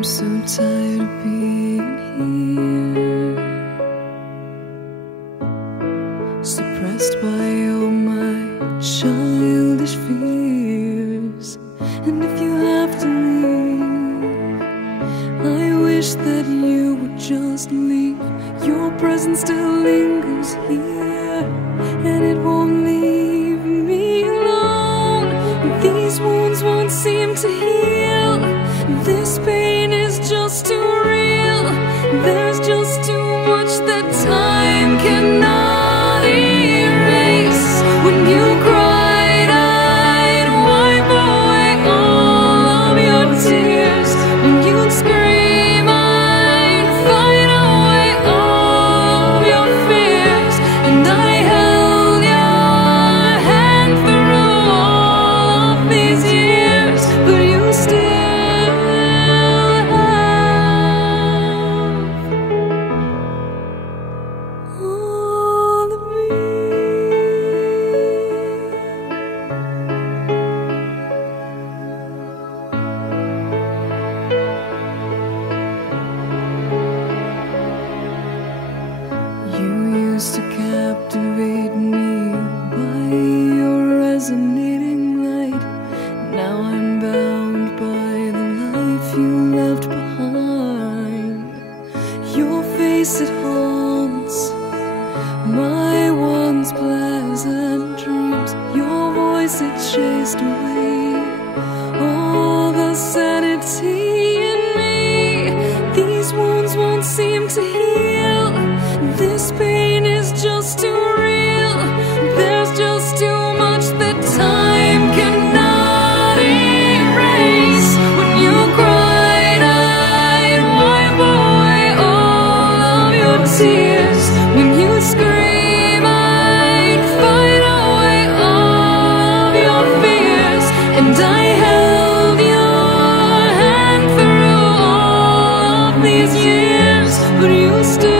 I'm so tired of being here, suppressed by all my childish fears. And if you have to leave, I wish that you would just leave. Your presence still lingers here, and it won't leave me alone. These wounds won't seem to heal. This pain is just too real. There's just too much that time cannot erase. When you cried, I'd wipe away all of your tears. When you'd scream, I'd fight away all of your fears. And I held your hand through all of these years, but you still to captivate me by your resonating light. Now I'm bound by the life you left behind. Your face, it haunts my once pleasant dreams. Your voice, it chased away all the sanity in me. These wounds won't seem to heal. This pain is just too real. There's just too much that time cannot erase. When you cried, I'd wipe away all of your tears. When you scream, I'd fight away all of your fears. And I held your hand through all of these years, but you still